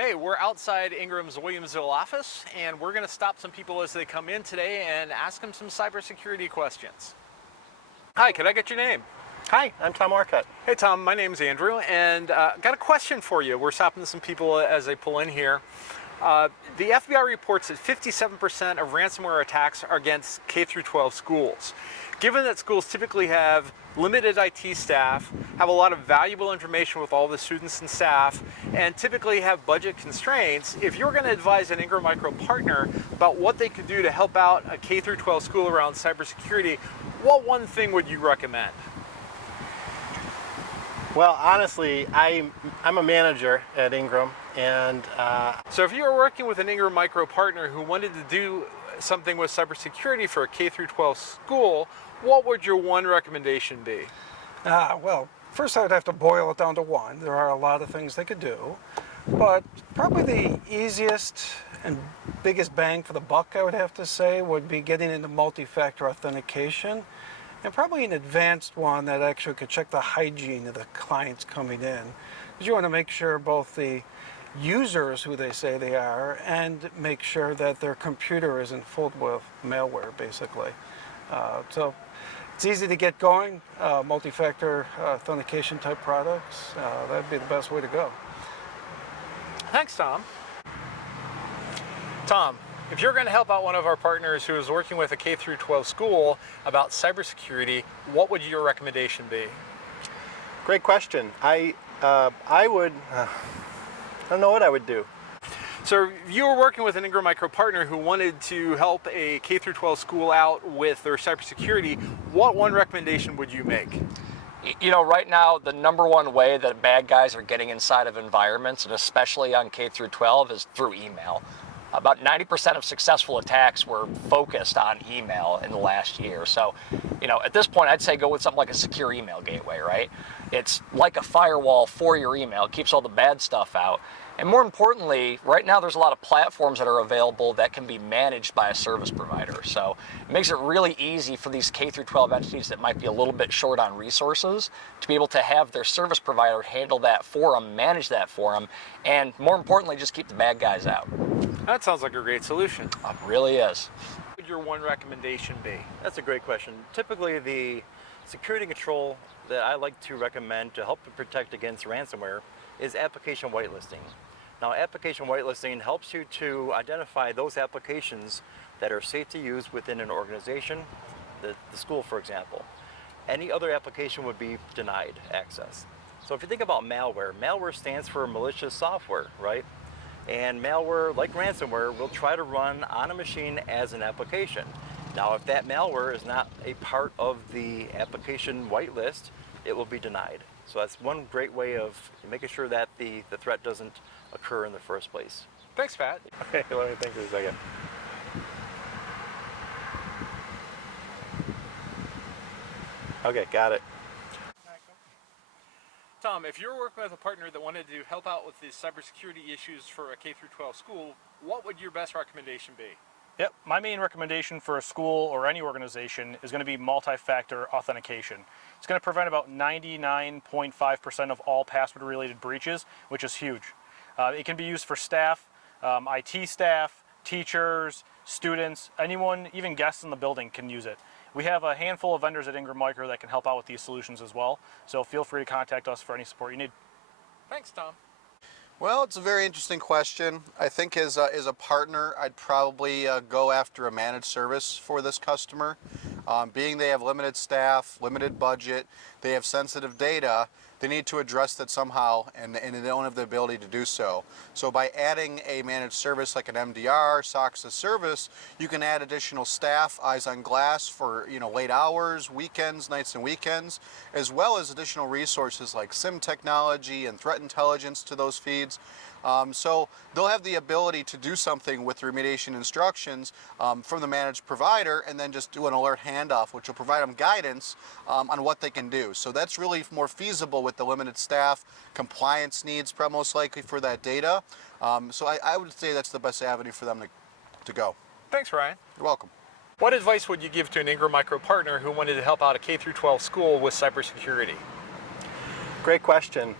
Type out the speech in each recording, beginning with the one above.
Hey, we're outside Ingram's Williamsville office, and we're going to stop some people as they come in today and ask them some cybersecurity questions. Hi, could I get your name? Hi, I'm Tom Orcutt. Hey Tom, my name's Andrew, and got a question for you. We're stopping some people as they pull in here. The FBI reports that 57% of ransomware attacks are against K-12 schools. Given that schools typically have limited IT staff, have a lot of valuable information with all the students and staff, and typically have budget constraints, if you're going to advise an Ingram Micro partner about what they could do to help out a K-12 school around cybersecurity, what one thing would you recommend? Well, honestly, I'm a manager at Ingram, and So if you were working with an Ingram Micro partner who wanted to do something with cybersecurity for a K-12 school, what would your one recommendation be? Well, first I would have to boil it down to one. There are a lot of things they could do, but probably the easiest and biggest bang for the buck, I would have to say, would be getting into multi-factor authentication, and probably an advanced one that actually could check the hygiene of the clients coming in. Because you want to make sure both the users who they say they are and make sure that their computer isn't filled with malware, basically. So it's easy to get going, multi-factor authentication type products. That'd be the best way to go. Thanks, Tom. Tom, if you're going to help out one of our partners who is working with a K-12 school about cybersecurity, what would your recommendation be? great question. I don't know what I would do. So if you were working with an Ingram Micro partner who wanted to help a K-12 school out with their cybersecurity, what one recommendation would you make? You know, right now, the number one way that bad guys are getting inside of environments, and especially on K-12, is through email. About 90% of successful attacks were focused on email in the last year. So, you know, at this point, I'd say go with something like a secure email gateway, right? It's like a firewall for your email. It keeps all the bad stuff out. And more importantly, right now there's a lot of platforms that are available that can be managed by a service provider. So it makes it really easy for these K-12 entities that might be a little bit short on resources to be able to have their service provider handle that for them, manage that for them, and more importantly, just keep the bad guys out. That sounds like a great solution. It really is. What would your one recommendation be? That's a great question. Typically, the security control that I like to recommend to help protect against ransomware is application whitelisting. Now, application whitelisting helps you to identify those applications that are safe to use within an organization, the school, for example. Any other application would be denied access. So if you think about malware, malware stands for malicious software, right? And malware, like ransomware, will try to run on a machine as an application. Now, if that malware is not a part of the application whitelist, it will be denied. So that's one great way of making sure that the threat doesn't occur in the first place. Thanks, Pat. Okay, let me think for a second. Okay, got it. Tom, if you're working with a partner that wanted to help out with the cybersecurity issues for a K-12 school, what would your best recommendation be? Yep, my main recommendation for a school or any organization is going to be multi-factor authentication. It's going to prevent about 99.5% of all password-related breaches, which is huge. It can be used for staff, IT staff, teachers, students, anyone, even guests in the building can use it. We have a handful of vendors at Ingram Micro that can help out with these solutions as well, so feel free to contact us for any support you need. Thanks, Tom. Well, it's a very interesting question. I think as a partner, I'd probably go after a managed service for this customer. Being they have limited staff, limited budget, they have sensitive data, they need to address that somehow, and they don't have the ability to do so. So by adding a managed service like an MDR, SOC as a service, you can add additional staff, eyes on glass for late hours, weekends, nights and weekends, as well as additional resources like SIM technology and threat intelligence to those feeds. So they'll have the ability to do something with remediation instructions from the managed provider and then just do an alert handoff, which will provide them guidance on what they can do. So that's really more feasible with the limited staff, compliance needs most likely for that data. So I would say that's the best avenue for them to go. Thanks, Ryan. You're welcome. What advice would you give to an Ingram Micro partner who wanted to help out a K-12 school with cybersecurity? Great question.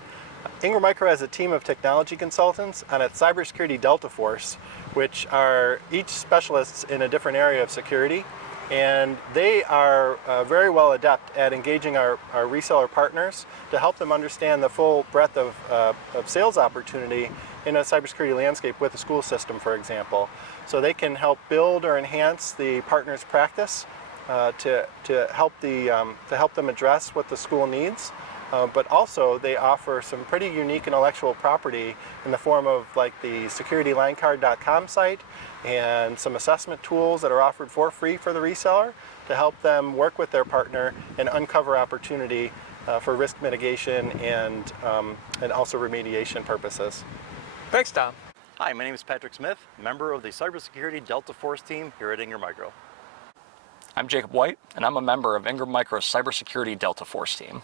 Ingram Micro has a team of technology consultants on its Cybersecurity Delta Force, which are each specialists in a different area of security. And they are very well adept at engaging our reseller partners to help them understand the full breadth of sales opportunity in a cybersecurity landscape with a school system, for example. So they can help build or enhance the partner's practice to help them address what the school needs. But also they offer some pretty unique intellectual property in the form of like the securitylinecard.com site and some assessment tools that are offered for free for the reseller to help them work with their partner and uncover opportunity for risk mitigation and also remediation purposes. Thanks, Tom. Hi, my name is Patrick Smith, member of the Cybersecurity Delta Force team here at Ingram Micro. I'm Jacob White, and I'm a member of Ingram Micro's Cybersecurity Delta Force team.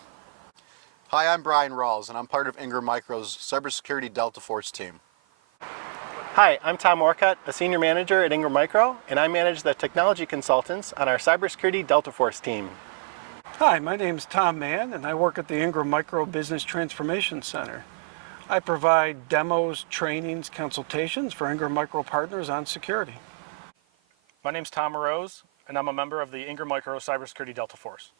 Hi, I'm Brian Rawls, and I'm part of Ingram Micro's Cybersecurity Delta Force team. Hi, I'm Tom Orcutt, a senior manager at Ingram Micro, and I manage the technology consultants on our Cybersecurity Delta Force team. Hi, my name's Tom Mann, and I work at the Ingram Micro Business Transformation Center. I provide demos, trainings, consultations for Ingram Micro partners on security. My name's Tom Rose, and I'm a member of the Ingram Micro Cybersecurity Delta Force.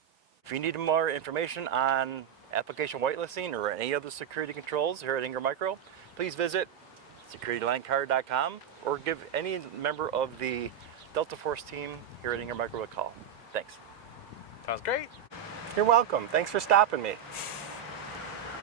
If you need more information on application whitelisting or any other security controls here at Ingram Micro, please visit securitylinecard.com or give any member of the Delta Force team here at Ingram Micro a call. Thanks. Sounds great. You're welcome. Thanks for stopping me.